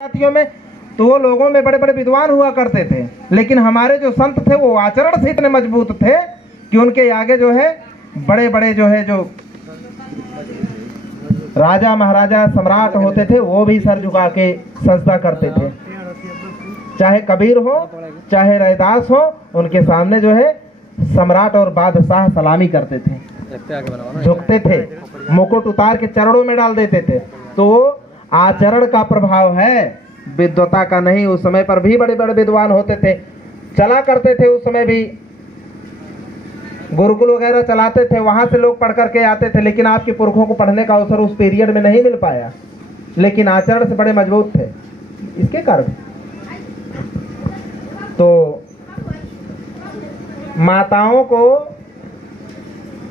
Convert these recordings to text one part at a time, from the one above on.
जातियों में, तो वो लोगों में बड़े बड़े विद्वान हुआ करते थे, लेकिन हमारे जो संत थे वो आचरण से इतने मजबूत थे कि उनके आगे जो है बड़े बड़े जो राजा महाराजा सम्राट होते थे वो भी सर झुका के सजदा करते थे। चाहे कबीर हो चाहे रैदास हो, उनके सामने जो है सम्राट और बादशाह सलामी करते थे, झुकते थे, मुकुट उतार के चरणों में डाल देते थे। तो आचरण का प्रभाव है, विद्वता का नहीं। उस समय पर भी बड़े बड़े विद्वान होते थे, चला करते थे। उस समय भी गुरुकुल वगैरह चलाते थे, वहां से लोग पढ़ करके आते थे, लेकिन आपके पुरखों को पढ़ने का अवसर उस पीरियड में नहीं मिल पाया, लेकिन आचरण से बड़े मजबूत थे इसके कारण। तो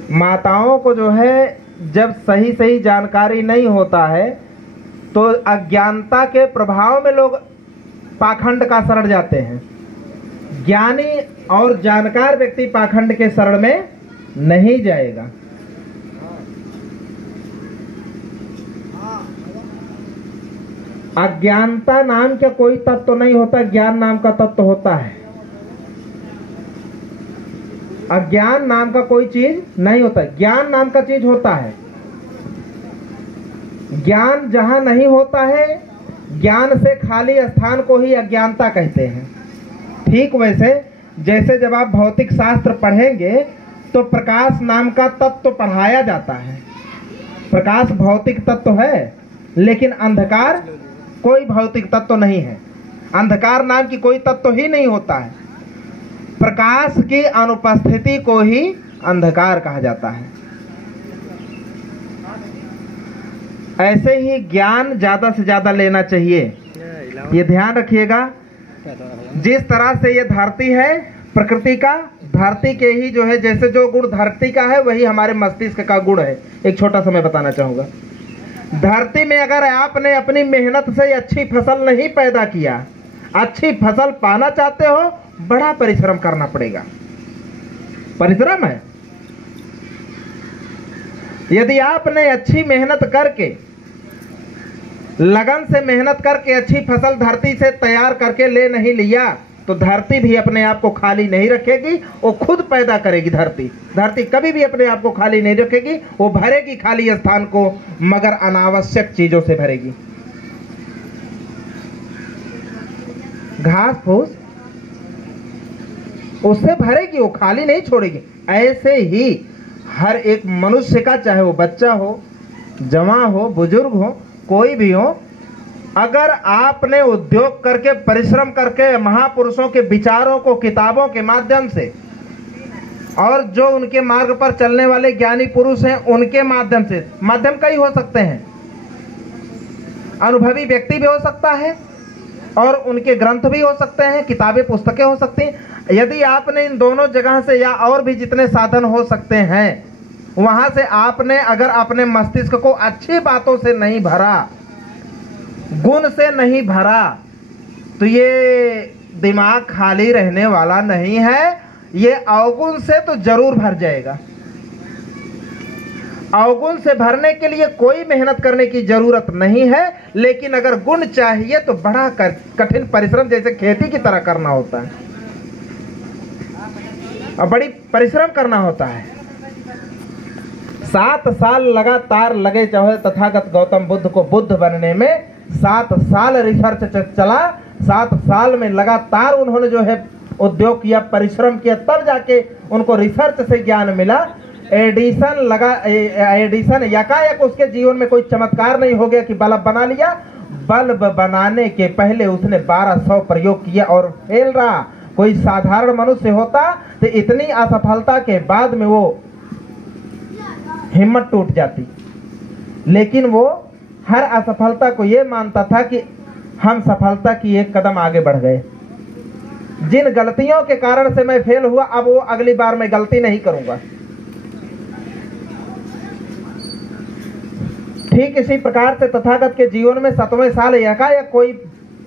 माताओं को जो है जब सही सही जानकारी नहीं होता है तो अज्ञानता के प्रभाव में लोग पाखंड का शरण जाते हैं। ज्ञानी और जानकार व्यक्ति पाखंड के शरण में नहीं जाएगा। अज्ञानता नाम का कोई तत्व तो नहीं होता, ज्ञान नाम का तत्व होता है। अज्ञान नाम का कोई चीज नहीं होता, ज्ञान नाम का चीज होता है। ज्ञान जहां नहीं होता है, ज्ञान से खाली स्थान को ही अज्ञानता कहते हैं। ठीक वैसे जैसे जब आप भौतिक शास्त्र पढ़ेंगे तो प्रकाश नाम का तत्व पढ़ाया जाता है। प्रकाश भौतिक तत्व है, लेकिन अंधकार कोई भौतिक तत्व नहीं है। अंधकार नाम की कोई तत्व ही नहीं होता है। प्रकाश की अनुपस्थिति को ही अंधकार कहा जाता है। ऐसे ही ज्ञान ज्यादा से ज्यादा लेना चाहिए, ये ध्यान रखिएगा। जिस तरह से ये धरती है प्रकृति का, धरती के ही जो है जैसे जो गुण धरती का है वही हमारे मस्तिष्क का गुण है। एक छोटा सा मैं बताना चाहूंगा। धरती में अगर आपने अपनी मेहनत से अच्छी फसल नहीं पैदा किया, अच्छी फसल पाना चाहते हो, बड़ा परिश्रम करना पड़ेगा। परिश्रम है। यदि आपने अच्छी मेहनत करके, लगन से मेहनत करके अच्छी फसल धरती से तैयार करके ले नहीं लिया तो धरती भी अपने आप को खाली नहीं रखेगी, वो खुद पैदा करेगी। धरती कभी भी अपने आप को खाली नहीं रखेगी, वो भरेगी खाली स्थान को, मगर अनावश्यक चीजों से भरेगी। घास फूस उससे भरेगी, वो खाली नहीं छोड़ेगी। ऐसे ही हर एक मनुष्य का, चाहे वो बच्चा हो, जवान हो, बुजुर्ग हो, कोई भी हो, अगर आपने उद्योग करके परिश्रम करके महापुरुषों के विचारों को किताबों के माध्यम से और जो उनके मार्ग पर चलने वाले ज्ञानी पुरुष हैं उनके माध्यम से, माध्यम कई हो सकते हैं, अनुभवी व्यक्ति भी हो सकता है और उनके ग्रंथ भी हो सकते हैं, किताबें पुस्तकें हो सकती हैं। यदि आपने इन दोनों जगह से या और भी जितने साधन हो सकते हैं वहां से आपने अगर अपने मस्तिष्क को अच्छी बातों से नहीं भरा, गुण से नहीं भरा, तो ये दिमाग खाली रहने वाला नहीं है। ये अवगुण से तो जरूर भर जाएगा। अवगुण से भरने के लिए कोई मेहनत करने की जरूरत नहीं है, लेकिन अगर गुण चाहिए तो बड़ा कठिन परिश्रम जैसे खेती की तरह करना होता है और बड़ी परिश्रम करना होता है। 7 साल लगातार लगे चाहे तथागत गौतम बुद्ध को बुद्ध बनने में 7 साल रिसर्च चला। 7 साल में लगातार उन्होंने जो है उद्योग किया, परिश्रम किया, तब जाके उनको रिसर्च से ज्ञान मिला। एडिसन यकायक उसके जीवन में कोई चमत्कार नहीं हो गया कि बल्ब बना लिया। बल्ब बनाने के पहले उसने 1200 प्रयोग किया और फेल रहा। कोई साधारण मनुष्य होता तो इतनी असफलता के बाद में वो हिम्मत टूट जाती, लेकिन वो हर असफलता को ये मानता था कि हम सफलता की एक कदम आगे बढ़ गए। जिन गलतियों के कारण से मैं फेल हुआ, अब वो अगली बार मैं गलती नहीं करूंगा। ठीक इसी प्रकार से तथागत के जीवन में 7वें साल एकाएक कोई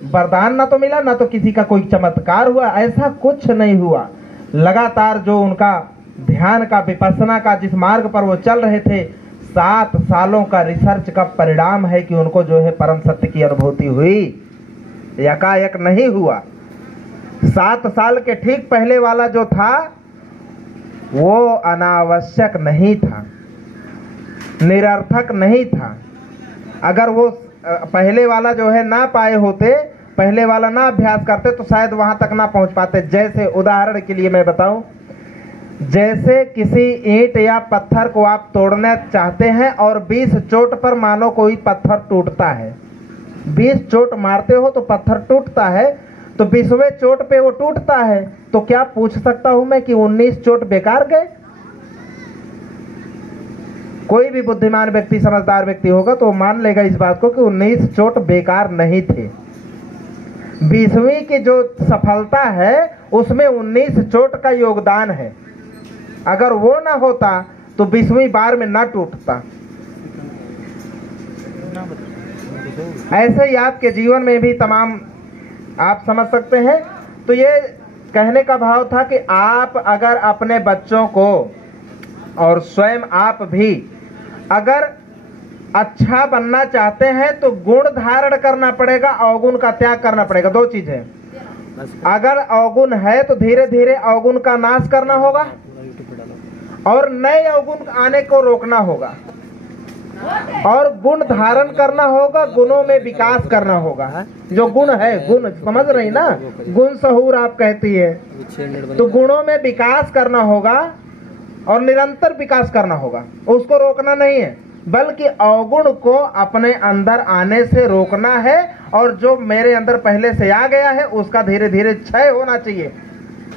वरदान ना तो मिला, ना तो किसी का कोई चमत्कार हुआ, ऐसा कुछ नहीं हुआ। लगातार जो उनका ध्यान का, विपස්සना का जिस मार्ग पर वो चल रहे थे, 7 सालों का रिसर्च का परिणाम है कि उनको जो है परम सत्य की अनुभूति हुई। एकाएक नहीं हुआ। 7 साल के ठीक पहले वाला जो था वो अनावश्यक नहीं था, निरर्थक नहीं था। अगर वो पहले वाला जो है ना पाए होते, पहले वाला ना अभ्यास करते तो शायद वहां तक ना पहुंच पाते। जैसे उदाहरण के लिए मैं बताऊं, जैसे किसी ईंट या पत्थर को आप तोड़ना चाहते हैं और 20 चोट पर मानो कोई पत्थर टूटता है, 20 चोट मारते हो तो पत्थर टूटता है, तो 20वें चोट पे वो टूटता है, तो क्या पूछ सकता हूं मैं कि 19 चोट बेकार गए? कोई भी बुद्धिमान व्यक्ति, समझदार व्यक्ति होगा तो मान लेगा इस बात को कि 19 चोट बेकार नहीं थे। 20वीं की जो सफलता है उसमें 19 चोट का योगदान है। अगर वो ना होता तो 20वीं बार में ना टूटता। ऐसे ही आपके जीवन में भी तमाम आप समझ सकते हैं। तो ये कहने का भाव था कि आप अगर अपने बच्चों को और स्वयं आप भी अगर अच्छा बनना चाहते हैं तो गुण धारण करना पड़ेगा, अवगुण का त्याग करना पड़ेगा। 2 चीज है। अगर अवगुण है तो धीरे धीरे अवगुण का नाश करना होगा और नए अवगुण आने को रोकना होगा, और गुण धारण करना होगा, गुणों में विकास करना होगा। जो गुण है, गुण समझ रही ना, गुण सहूर आप कहती है, तो गुणों में विकास करना होगा और निरंतर विकास करना होगा। उसको रोकना नहीं है, बल्कि अवगुण को अपने अंदर आने से रोकना है, और जो मेरे अंदर पहले से आ गया है उसका धीरे धीरे क्षय होना चाहिए।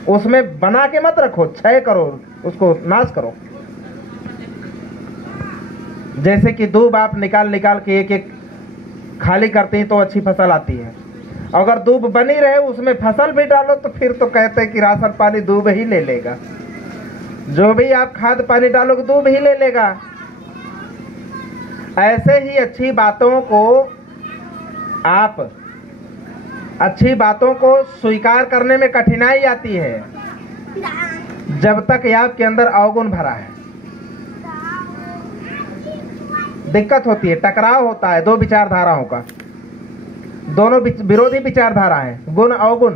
उसमें बना के मत रखो, क्षय करो, उसको नाश करो। जैसे कि दूब आप निकाल निकाल के एक एक खाली करते हैं तो अच्छी फसल आती है। अगर दूब बनी रहे उसमें फसल भी डालो तो फिर तो कहते हैं कि राशन पानी दूब ही ले लेगा। जो भी आप खाद पानी डालोगे दूब ही ले लेगा। ऐसे ही अच्छी बातों को स्वीकार करने में कठिनाई आती है जब तक आपके अंदर अवगुण भरा है। दिक्कत होती है, टकराव होता है 2 विचारधाराओं का, दोनों विरोधी विचारधारा है, गुण अवगुण।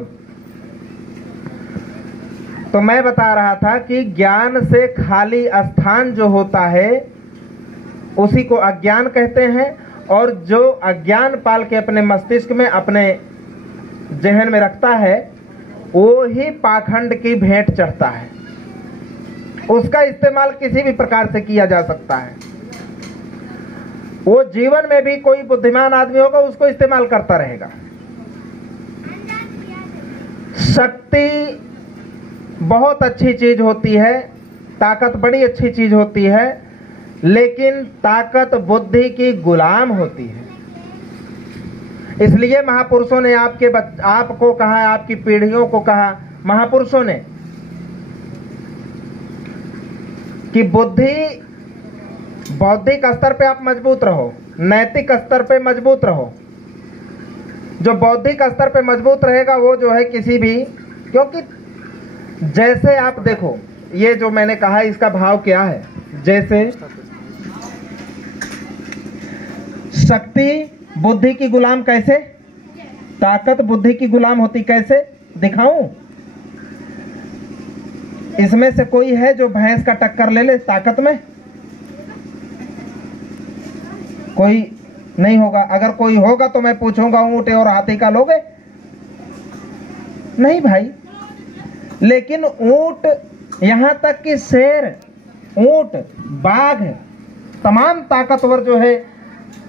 तो मैं बता रहा था कि ज्ञान से खाली स्थान जो होता है उसी को अज्ञान कहते हैं, और जो अज्ञान पाल के अपने मस्तिष्क में, अपने जहन में रखता है, वो ही पाखंड की भेंट चढ़ता है। उसका इस्तेमाल किसी भी प्रकार से किया जा सकता है। वो जीवन में भी कोई बुद्धिमान आदमी होगा उसको इस्तेमाल करता रहेगा। शक्ति बहुत अच्छी चीज होती है, ताकत बड़ी अच्छी चीज होती है, लेकिन ताकत बुद्धि की गुलाम होती है। इसलिए महापुरुषों ने आपको कहा, आपकी पीढ़ियों को कहा, महापुरुषों ने, कि बौद्धिक स्तर पे आप मजबूत रहो, नैतिक स्तर पे मजबूत रहो। जो बौद्धिक स्तर पे मजबूत रहेगा वो जो है किसी भी, क्योंकि जैसे आप देखो, ये जो मैंने कहा इसका भाव क्या है। जैसे शक्ति बुद्धि की गुलाम कैसे, ताकत बुद्धि की गुलाम होती कैसे, दिखाऊं? इसमें से कोई है जो भैंस का टक्कर ले ले ताकत में? कोई नहीं होगा। अगर कोई होगा तो मैं पूछूंगा ऊंट और हाथी का लोगे? नहीं भाई। लेकिन ऊंट, यहां तक कि शेर, ऊंट, बाघ, तमाम ताकतवर जो है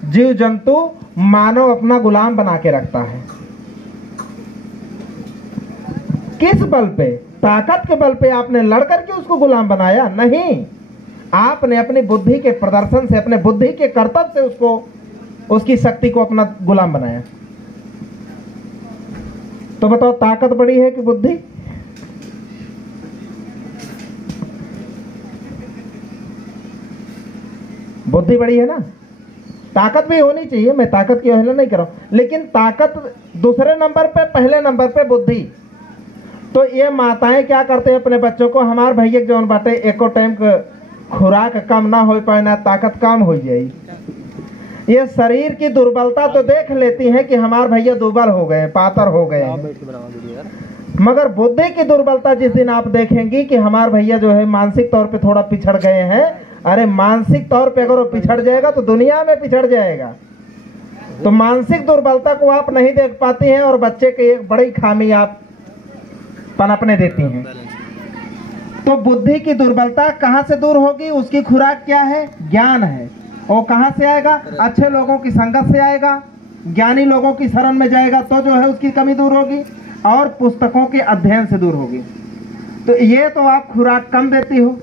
जीव जंतु मानव अपना गुलाम बना के रखता है। किस बल पे? ताकत के बल पे आपने लड़ करके उसको गुलाम बनाया? नहीं, आपने अपनी बुद्धि के प्रदर्शन से, अपने बुद्धि के कर्तव्य से उसको, उसकी शक्ति को अपना गुलाम बनाया। तो बताओ ताकत बड़ी है कि बुद्धि? बुद्धि बड़ी है ना। ताकत भी होनी चाहिए, मैं ताकत की अवहेलना नहीं कर रहा हूं, लेकिन ताकत दूसरे नंबर पे, पहले नंबर पे बुद्धि। तो ये माताएं क्या करते हैं अपने बच्चों को, हमार भैया जौन बाटे एको टाइम खुराक कम ना हो पाए ना ताकत कम हो जाए, ये शरीर की दुर्बलता तो देख लेती हैं कि हमारे भैया दुर्बल हो गए, पातर हो गए हैं, मगर बुद्धि की दुर्बलता जिस दिन आप देखेंगी कि हमारे भैया जो है मानसिक तौर पे थोड़ा पिछड़ गए हैं, अरे मानसिक तौर पे अगर वो पिछड़ जाएगा तो दुनिया में पिछड़ जाएगा। तो मानसिक दुर्बलता को आप नहीं देख पाती हैं और बच्चे की एक बड़ी खामी आप पनपने देती हैं। तो बुद्धि की दुर्बलता कहाँ से दूर होगी? उसकी खुराक क्या है? ज्ञान है। और कहाँ से आएगा? अच्छे लोगों की संगत से आएगा, ज्ञानी लोगों की शरण में जाएगा तो जो है उसकी कमी दूर होगी, और पुस्तकों के अध्ययन से दूर होगी। तो ये तो आप खुराक कम देती हो,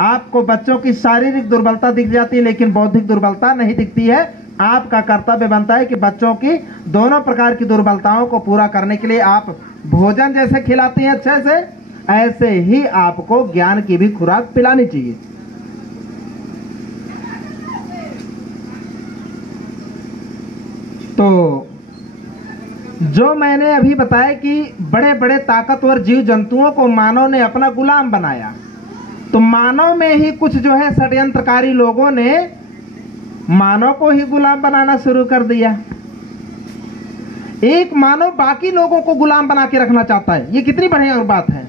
आपको बच्चों की शारीरिक दुर्बलता दिख जाती है लेकिन बौद्धिक दुर्बलता नहीं दिखती है। आपका कर्तव्य बनता है कि बच्चों की दोनों प्रकार की दुर्बलताओं को पूरा करने के लिए आप भोजन जैसे खिलाती हैं अच्छे से, ऐसे ही आपको ज्ञान की भी खुराक पिलानी चाहिए। तो जो मैंने अभी बताया कि बड़े बड़े ताकतवर जीव जंतुओं को मानव ने अपना गुलाम बनाया, तो मानव में ही कुछ जो है षड्यंत्रकारी लोगों ने मानव को ही गुलाम बनाना शुरू कर दिया। एक मानव बाकी लोगों को गुलाम बना के रखना चाहता है, ये कितनी बढ़िया बात है।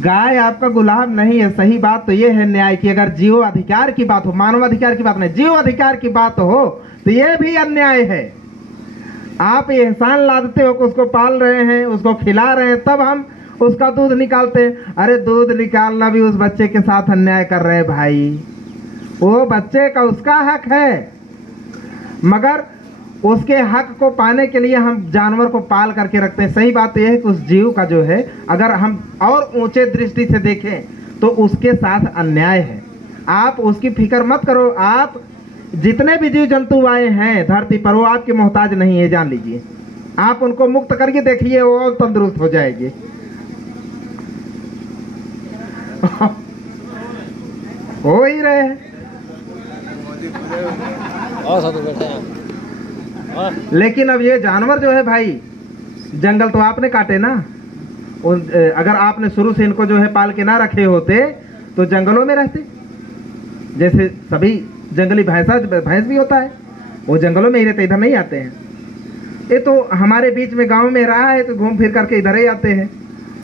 गाय आपका गुलाम नहीं है, सही बात तो ये है न्याय की। अगर जीव अधिकार की बात हो, मानव अधिकार की बात नहीं, जीव अधिकार की बात हो तो ये भी अन्याय है। आप एहसान लादते हो कि उसको पाल रहे हैं, उसको खिला रहे हैं, तब हम उसका दूध निकालते हैं। अरे दूध निकालना भी उस बच्चे के साथ अन्याय कर रहे हैं भाई। वो बच्चे का उसका हक है, मगर उसके हक को पाने के लिए हम जानवर को पाल करके रखते हैं। सही बात यह है कि उस जीव का जो है अगर हम और ऊंचे दृष्टि से देखें तो उसके साथ अन्याय है। आप उसकी फिक्र मत करो। आप जितने भी जीव जंतु आए हैं धरती पर वो आपके मोहताज नहीं है, जान लीजिए। आप उनको मुक्त करके देखिए, वो और तंदुरुस्त हो जाएगी। हो ही रहे हैं। लेकिन अब ये जानवर जो है भाई, जंगल तो आपने काटे ना। अगर आपने शुरू से इनको जो है पाल के ना रखे होते तो जंगलों में रहते। जैसे सभी जंगली भैंस भी होता है, वो जंगलों में ही रहते, इधर नहीं आते हैं। ये तो हमारे बीच में गांव में रहा है तो घूम फिर करके इधर ही आते हैं।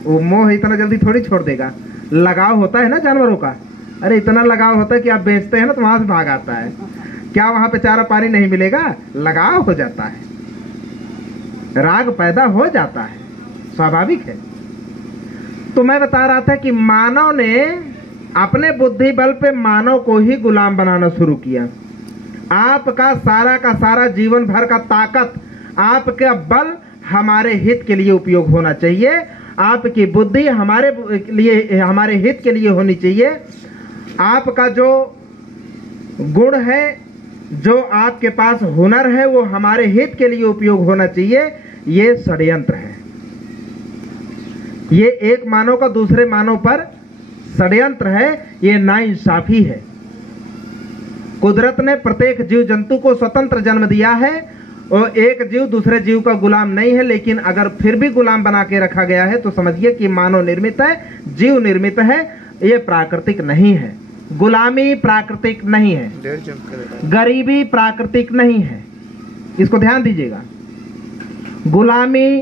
वो मोह इतना जल्दी थोड़ी छोड़ देगा। लगाव होता है ना जानवरों का, अरे इतना लगाव होता है कि आप बेचते हैं ना तो वहां से भाग आता है। क्या वहां पे चारा पानी नहीं मिलेगा? लगाव हो जाता है, राग पैदा हो जाता है, स्वाभाविक है। तो मैं बता रहा था कि मानव ने अपने बुद्धि बल पे मानव को ही गुलाम बनाना शुरू किया। आपका सारा का सारा जीवन भर का ताकत, आपका बल हमारे हित के लिए उपयोग होना चाहिए। आपकी बुद्धि हमारे लिए, हमारे हित के लिए होनी चाहिए। आपका जो गुण है, जो आपके पास हुनर है, वो हमारे हित के लिए उपयोग होना चाहिए। ये षड्यंत्र है। ये एक मानव का दूसरे मानव पर षड्यंत्र है, ये नाइंसाफी है। कुदरत ने प्रत्येक जीव जंतु को स्वतंत्र जन्म दिया है और एक जीव दूसरे जीव का गुलाम नहीं है, लेकिन अगर फिर भी गुलाम बना के रखा गया है तो समझिए कि मानव निर्मित है, जीव निर्मित है, ये प्राकृतिक नहीं है। गुलामी प्राकृतिक नहीं है, गरीबी प्राकृतिक नहीं है, इसको ध्यान दीजिएगा। गुलामी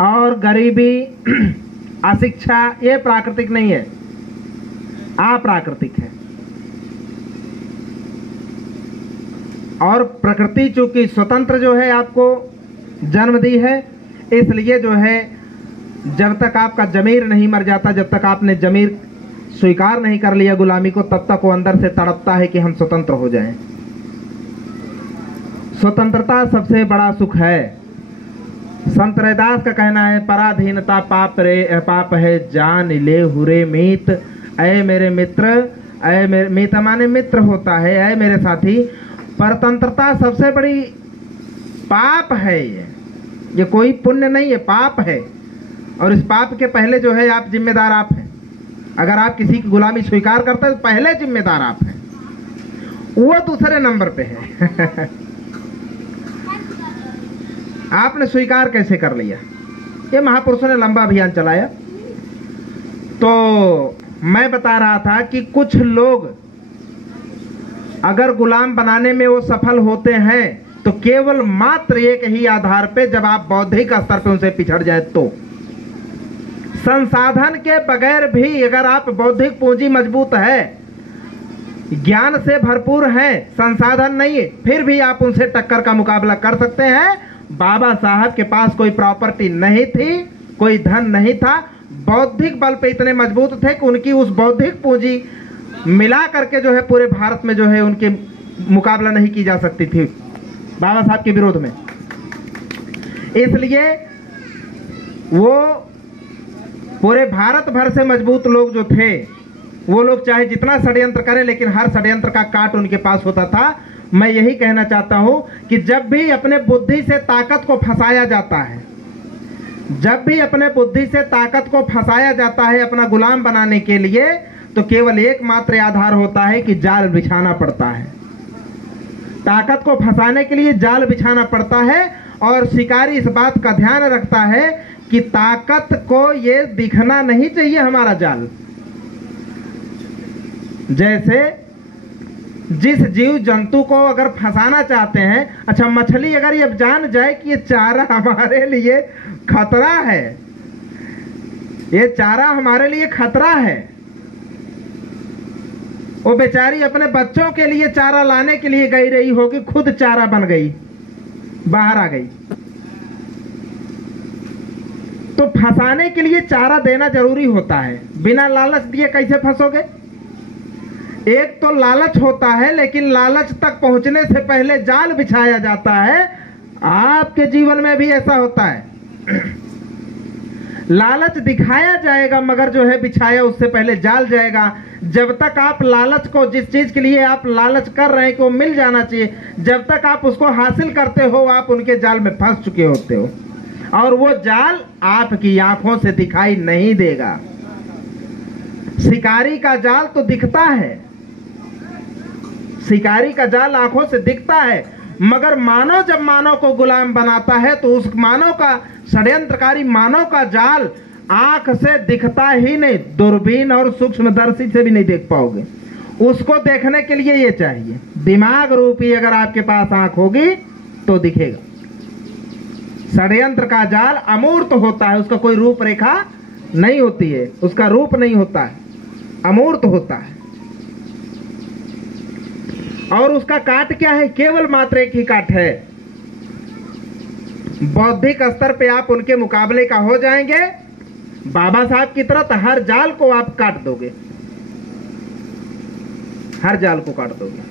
और गरीबी, अशिक्षा, ये प्राकृतिक नहीं है, अप्राकृतिक है। और प्रकृति चूंकि स्वतंत्र जो है आपको जन्म दी है, इसलिए जो है जब तक आपका जमीर नहीं मर जाता, जब तक आपने जमीर स्वीकार नहीं कर लिया गुलामी को, तब तक वो अंदर से तड़पता है कि हम स्वतंत्र हो जाएं। स्वतंत्रता सबसे बड़ा सुख है। संत रैदास का कहना है, पराधीनता पाप है, जान ले हुरे मीत। ऐ मेरे मित्र, ऐ मेरे मीत माने मित्र होता है, ऐ मेरे साथी, परतंत्रता सबसे बड़ी पाप है। ये कोई पुण्य नहीं है, पाप है। और इस पाप के पहले जो है आप जिम्मेदार आप हैं। अगर आप किसी की गुलामी स्वीकार करते हैं तो पहले जिम्मेदार आप हैं, वो दूसरे नंबर पे है। आपने स्वीकार कैसे कर लिया? ये महापुरुषों ने लंबा अभियान चलाया। तो मैं बता रहा था कि कुछ लोग अगर गुलाम बनाने में वो सफल होते हैं तो केवल मात्र एक ही आधार पे, जब आप बौद्धिक स्तर पे उनसे पिछड़ जाए तो। संसाधन के बगैर भी अगर आप बौद्धिक पूंजी मजबूत है, ज्ञान से भरपूर है, संसाधन नहीं है, फिर भी आप उनसे टक्कर का मुकाबला कर सकते हैं। बाबा साहब के पास कोई प्रॉपर्टी नहीं थी, कोई धन नहीं था, बौद्धिक बल पे इतने मजबूत थे कि उनकी उस बौद्धिक पूंजी मिला करके जो है पूरे भारत में जो है उनके मुकाबला नहीं की जा सकती थी बाबा साहब के विरोध में। इसलिए वो पूरे भारत भर से मजबूत लोग जो थे, वो लोग चाहे जितना षड्यंत्र करें, लेकिन हर षड्यंत्र का काट उनके पास होता था। मैं यही कहना चाहता हूं कि जब भी अपने बुद्धि से ताकत को फंसाया जाता है, जब भी अपने बुद्धि से ताकत को फंसाया जाता है अपना गुलाम बनाने के लिए, तो केवल एकमात्र आधार होता है कि जाल बिछाना पड़ता है। ताकत को फंसाने के लिए जाल बिछाना पड़ता है, और शिकारी इस बात का ध्यान रखता है कि ताकत को ये दिखना नहीं चाहिए हमारा जाल। जैसे जिस जीव जंतु को अगर फंसाना चाहते हैं, अच्छा मछली अगर ये जान जाए कि ये चारा हमारे लिए खतरा है, ये चारा हमारे लिए खतरा है, वो बेचारी अपने बच्चों के लिए चारा लाने के लिए गई रही होगी, खुद चारा बन गई, बाहर आ गई। तो फंसाने के लिए चारा देना जरूरी होता है। बिना लालच दिए कैसे फंसोगे? एक तो लालच होता है, लेकिन लालच तक पहुंचने से पहले जाल बिछाया जाता है। आपके जीवन में भी ऐसा होता है। लालच दिखाया जाएगा, मगर जो है बिछाया उससे पहले जाल जाएगा। जब तक आप लालच को, जिस चीज के लिए आप लालच कर रहे हैं कि वो मिल जाना चाहिए, जब तक आप उसको हासिल करते हो, आप उनके जाल में फंस चुके होते हो, और वो जाल आपकी आंखों से दिखाई नहीं देगा। शिकारी का जाल तो दिखता है, शिकारी का जाल आंखों से दिखता है, मगर मानव जब मानव को गुलाम बनाता है तो उस मानव का, षड्यंत्रकारी मानव का जाल आंख से दिखता ही नहीं, दूरबीन और सूक्ष्मदर्शी से भी नहीं देख पाओगे। उसको देखने के लिए ये चाहिए, दिमाग रूपी अगर आपके पास आंख होगी तो दिखेगा। षड्यंत्र का जाल अमूर्त होता है, उसका कोई रूपरेखा नहीं होती है, उसका रूप नहीं होता है, अमूर्त होता है। और उसका काट क्या है? केवल मात्र एक ही काट है। बौद्धिक स्तर पे आप उनके मुकाबले का हो जाएंगे, बाबा साहब की तरह, तो हर जाल को आप काट दोगे, हर जाल को काट दोगे।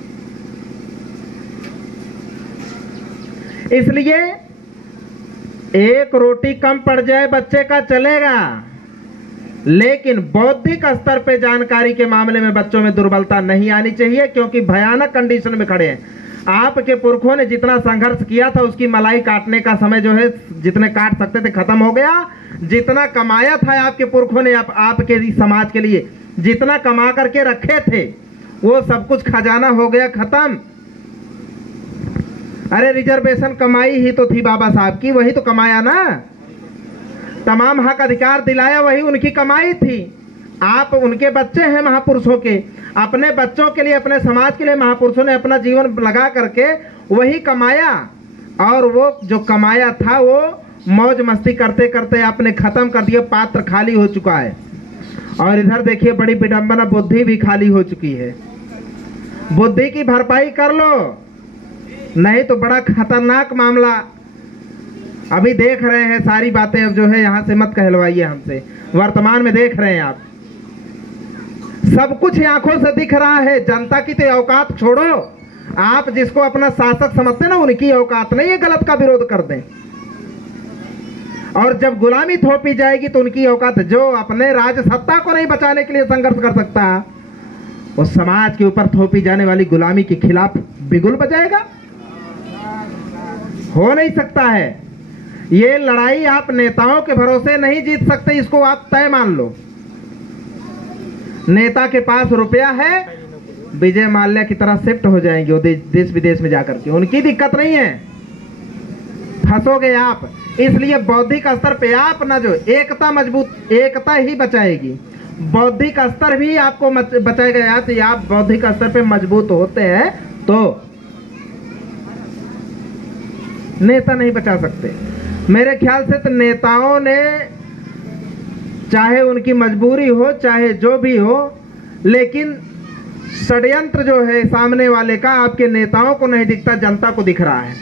इसलिए एक रोटी कम पड़ जाए बच्चे का चलेगा, लेकिन बौद्धिक स्तर पे जानकारी के मामले में बच्चों में दुर्बलता नहीं आनी चाहिए, क्योंकि भयानक कंडीशन में खड़े हैं। आपके पुरखों ने जितना संघर्ष किया था, उसकी मलाई काटने का समय जो है, जितने काट सकते थे खत्म हो गया। जितना कमाया था आपके पुरखों ने आपके समाज के लिए, जितना कमा करके रखे थे, वो सब कुछ खजाना हो गया खत्म। अरे रिजर्वेशन कमाई ही तो थी बाबा साहब की, वही तो कमाया ना। तमाम हक अधिकार दिलाया, वही उनकी कमाई थी। आप उनके बच्चे हैं महापुरुषों के, अपने बच्चों के लिए, अपने समाज के लिए महापुरुषों ने अपना जीवन लगा करके वही कमाया, और वो जो कमाया था वो मौज मस्ती करते करते आपने खत्म कर दिया, पात्र खाली हो चुका है। और इधर देखिए बड़ी विडंबना, बुद्धि भी खाली हो चुकी है। बुद्धि की भरपाई कर लो, नहीं तो बड़ा खतरनाक मामला अभी देख रहे हैं। सारी बातें अब जो है यहाँ से मत कहलवाइए हमसे, वर्तमान में देख रहे हैं आप, सब कुछ आंखों से दिख रहा है। जनता की तो औकात छोड़ो, आप जिसको अपना शासक समझते ना, उनकी औकात नहीं है गलत का विरोध कर दें। और जब गुलामी थोपी जाएगी तो उनकी औकात, जो अपने राज सत्ता को नहीं बचाने के लिए संघर्ष कर सकता, वो समाज के ऊपर थोपी जाने वाली गुलामी के खिलाफ बिगुल बजाएगा? हो नहीं सकता है। ये लड़ाई आप नेताओं के भरोसे नहीं जीत सकते, इसको आप तय मान लो। नेता के पास रुपया है, विजय माल्या की तरह शिफ्ट हो जाएंगे वो देश विदेश में जाकर के, उनकी दिक्कत नहीं है, फंसोगे आप। इसलिए बौद्धिक स्तर पे आप ना, जो एकता मजबूत, एकता ही बचाएगी। बौद्धिक स्तर भी आपको बचाएगा। यदि आप बौद्धिक स्तर पे मजबूत होते हैं तो नेता नहीं बचा सकते। मेरे ख्याल से तो नेताओं ने, चाहे उनकी मजबूरी हो चाहे जो भी हो, लेकिन षड्यंत्र जो है सामने वाले का आपके नेताओं को नहीं दिखता, जनता को दिख रहा है।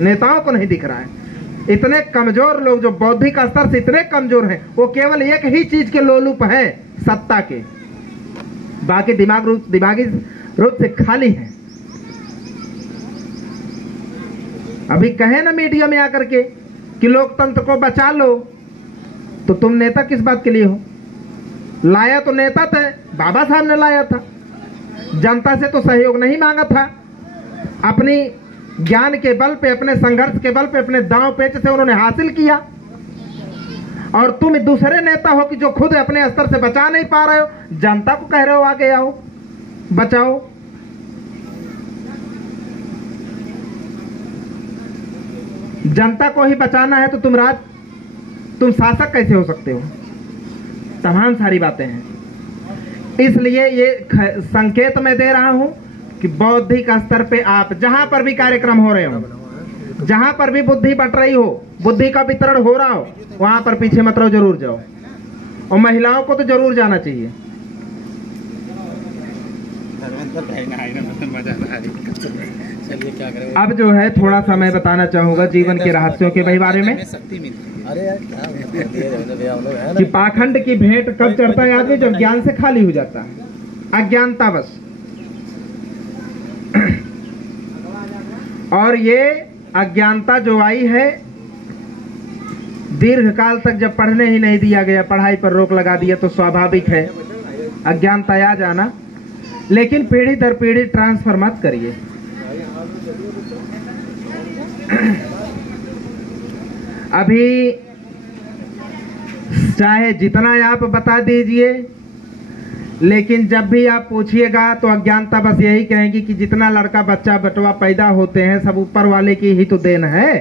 नेताओं को नहीं दिख रहा है। इतने कमजोर लोग जो बौद्धिक स्तर से इतने कमजोर हैं, वो केवल एक ही चीज के लोलुप हैं, सत्ता के। बाकी दिमागी रूप से खाली हैं। अभी कहे ना मीडिया में आकर के कि लोकतंत्र को बचा लो, तो तुम नेता किस बात के लिए हो? लाया तो नेता थे, बाबा साहब ने लाया था, जनता से तो सहयोग नहीं मांगा था। अपनी ज्ञान के बल पे, अपने संघर्ष के बल पे, अपने दांव पेच से उन्होंने हासिल किया। और तुम दूसरे नेता हो कि जो खुद अपने स्तर से बचा नहीं पा रहे हो, जनता को कह रहे हो आगे आओ बचाओ। जनता को ही बचाना है तो तुम शासक कैसे हो सकते हो? तमाम सारी बातें हैं। इसलिए ये संकेत मैं दे रहा हूं कि बौद्धिक स्तर पे आप जहां पर भी कार्यक्रम हो रहे हो, जहां पर भी बुद्धि बट रही हो, बुद्धि का वितरण हो रहा हो, वहां पर पीछे मत रहो, जरूर जाओ। और महिलाओं को तो जरूर जाना चाहिए। अब जो है थोड़ा सा मैं बताना चाहूंगा जीवन के रहस्यों के बारे में कि पाखंड की भेंट कब चढ़ता है आदमी? जब ज्ञान से खाली हो जाता है, अज्ञानता बस। और ये अज्ञानता जो आई है, दीर्घ काल तक जब पढ़ने ही नहीं दिया गया, पढ़ाई पर रोक लगा दिया, तो स्वाभाविक है अज्ञानता आ जाना। लेकिन पीढ़ी दर पीढ़ी ट्रांसफर मत करिए। अभी चाहे जितना आप बता दीजिए, लेकिन जब भी आप पूछिएगा तो अज्ञानता बस यही कहेंगी कि जितना लड़का बच्चा बटवा पैदा होते हैं सब ऊपर वाले की ही तो देन है।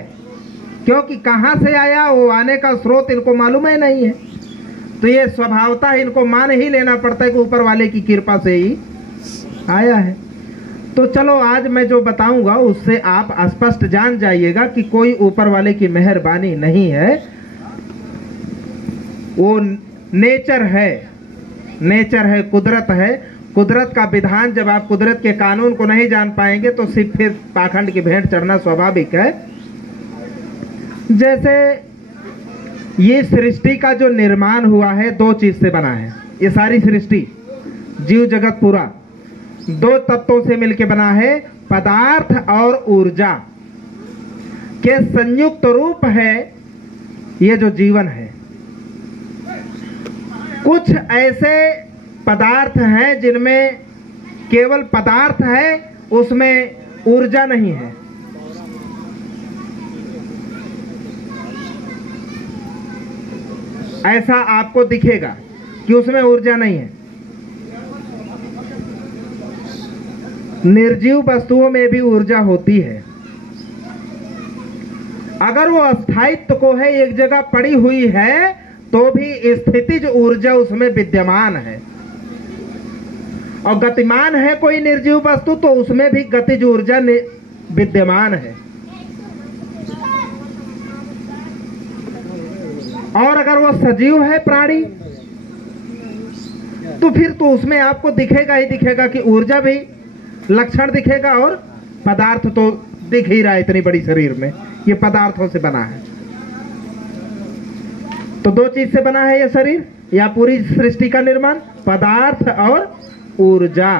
क्योंकि कहां से आया, वो आने का स्रोत इनको मालूम ही नहीं है। तो ये स्वभावतः इनको मान ही लेना पड़ता है कि ऊपर वाले की कृपा से ही आया है। तो चलो आज मैं जो बताऊंगा उससे आप स्पष्ट जान जाइएगा कि कोई ऊपर वाले की मेहरबानी नहीं है, वो नेचर है, नेचर है, कुदरत है। कुदरत का विधान, जब आप कुदरत के कानून को नहीं जान पाएंगे तो सिर्फ फिर पाखंड की भेंट चढ़ना स्वाभाविक है। जैसे ये सृष्टि का जो निर्माण हुआ है, दो चीज से बना है। ये सारी सृष्टि, जीव जगत पूरा दो तत्वों से मिलकर बना है, पदार्थ और ऊर्जा के संयुक्त रूप है ये जो जीवन है। कुछ ऐसे पदार्थ हैं जिनमें केवल पदार्थ है, उसमें ऊर्जा नहीं है। ऐसा आपको दिखेगा कि उसमें ऊर्जा नहीं है। निर्जीव वस्तुओं में भी ऊर्जा होती है। अगर वो अस्थायित्व को है, एक जगह पड़ी हुई है, तो भी स्थितिज ऊर्जा उसमें विद्यमान है। और गतिमान है कोई निर्जीव वस्तु तो उसमें भी गतिज ऊर्जा विद्यमान है। और अगर वो सजीव है प्राणी, तो फिर तो उसमें आपको दिखेगा ही दिखेगा कि ऊर्जा भी लक्षण दिखेगा, और पदार्थ तो दिख ही रहा है इतनी बड़ी शरीर में, ये पदार्थों से बना है। तो दो चीज से बना है ये शरीर या पूरी सृष्टि का निर्माण, पदार्थ और ऊर्जा।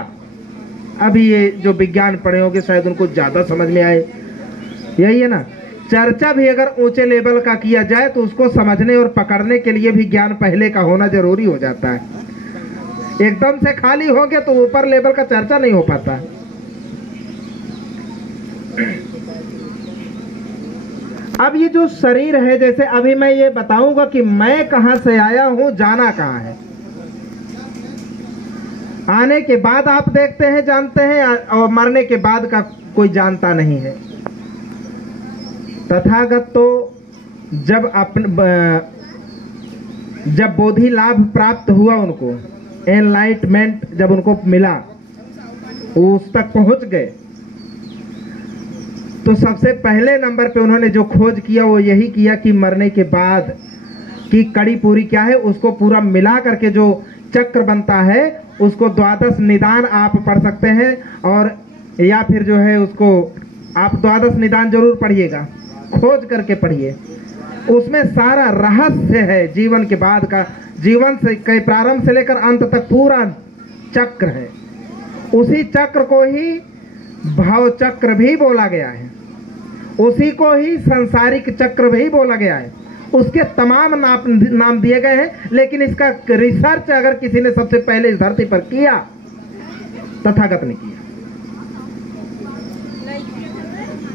अभी ये जो विज्ञान पढ़े होंगे शायद उनको ज्यादा समझ में आए, यही है ना। चर्चा भी अगर ऊंचे लेवल का किया जाए तो उसको समझने और पकड़ने के लिए भी ज्ञान पहले का होना जरूरी हो जाता है। एकदम से खाली हो गया तो ऊपर लेवल का चर्चा नहीं हो पाता। अब ये जो शरीर है, जैसे अभी मैं ये बताऊंगा कि मैं कहां से आया हूं, जाना कहां है। आने के बाद आप देखते हैं, जानते हैं, और मरने के बाद का कोई जानता नहीं है। तथागत तो जब जब बोधि लाभ प्राप्त हुआ उनको, एनलाइटमेंट जब उनको मिला, वो उस तक पहुंच गए, तो सबसे पहले नंबर पे उन्होंने जो खोज किया वो यही किया कि मरने के बाद की कड़ी पूरी क्या है, उसको पूरा मिला करके जो चक्र बनता है उसको द्वादश निदान आप पढ़ सकते हैं, और या फिर जो है उसको आप द्वादश निदान जरूर पढ़िएगा, खोज करके पढ़िए। उसमें सारा रहस्य है जीवन के बाद का, जीवन से के प्रारंभ से लेकर अंत तक पूरा चक्र है। उसी चक्र को ही भाव चक्र भी बोला गया है, उसी को ही सांसारिक चक्र भी बोला गया है। उसके तमाम नाम दिए गए हैं, लेकिन इसका रिसर्च अगर किसी ने सबसे पहले इस धरती पर किया, तथागत ने किया।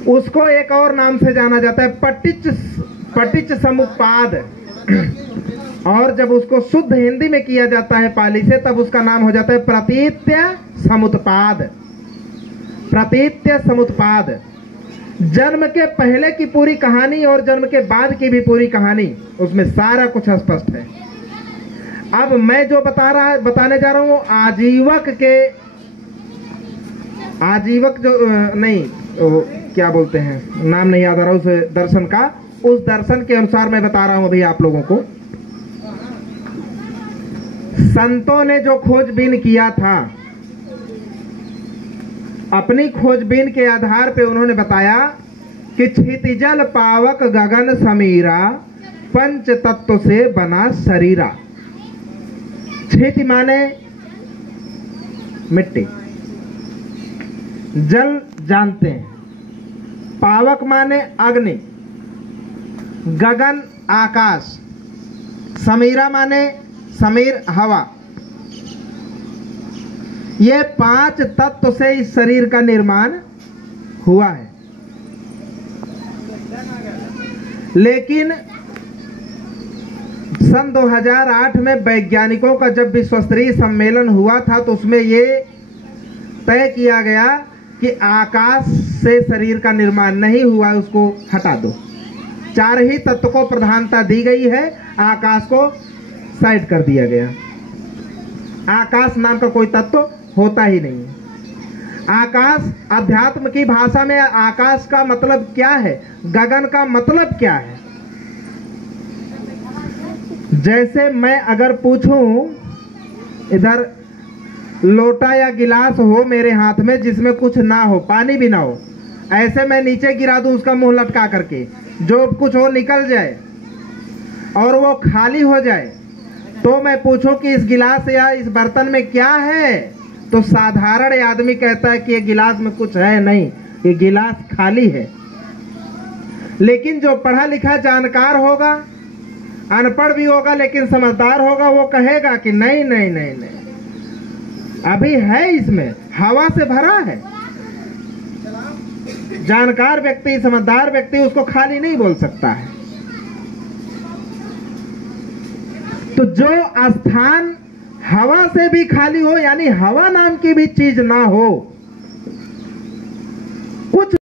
उसको एक और नाम से जाना जाता है, पटिच समुत्पाद। और जब उसको शुद्ध हिंदी में किया जाता है पाली से, तब उसका नाम हो जाता है प्रतीत्य समुत्पाद। प्रतीत्य समुत्पाद, जन्म के पहले की पूरी कहानी और जन्म के बाद की भी पूरी कहानी, उसमें सारा कुछ स्पष्ट है। अब मैं जो बताने जा रहा हूं, आजीवक जो नहीं, क्या बोलते हैं, नाम नहीं याद आ रहा उस दर्शन का, उस दर्शन के अनुसार मैं बता रहा हूं अभी आप लोगों को। संतों ने जो खोजबीन किया था, अपनी खोजबीन के आधार पे उन्होंने बताया कि क्षितिजल पावक गगन समीरा, पंच तत्व से बना शरीरा। क्षिति माने मिट्टी, जल जानते हैं, पावक माने अग्नि, गगन आकाश, समीरा माने समीर हवा। ये 5 तत्व से इस शरीर का निर्माण हुआ है। लेकिन सन 2008 में वैज्ञानिकों का जब विश्व स्तरीय सम्मेलन हुआ था, तो उसमें ये तय किया गया कि आकाश से शरीर का निर्माण नहीं हुआ, उसको हटा दो। 4 ही तत्व को प्रधानता दी गई है, आकाश को साइड कर दिया गया। आकाश नाम का कोई तत्व होता ही नहीं है। आकाश, अध्यात्म की भाषा में आकाश का मतलब क्या है, गगन का मतलब क्या है। जैसे मैं अगर पूछूं, इधर लोटा या गिलास हो मेरे हाथ में जिसमें कुछ ना हो, पानी भी ना हो, ऐसे मैं नीचे गिरा दूं उसका मुंह लटका करके, जो कुछ हो निकल जाए और वो खाली हो जाए, तो मैं पूछूं कि इस गिलास या इस बर्तन में क्या है, तो साधारण आदमी कहता है कि ये गिलास में कुछ है नहीं, ये गिलास खाली है। लेकिन जो पढ़ा लिखा जानकार होगा, अनपढ़ भी होगा लेकिन समझदार होगा, वो कहेगा कि नहीं नहीं नहीं नहीं, अभी है, इसमें हवा से भरा है। जानकार व्यक्ति, समझदार व्यक्ति उसको खाली नहीं बोल सकता है। तो जो स्थान हवा से भी खाली हो, यानी हवा नाम की भी चीज ना हो, कुछ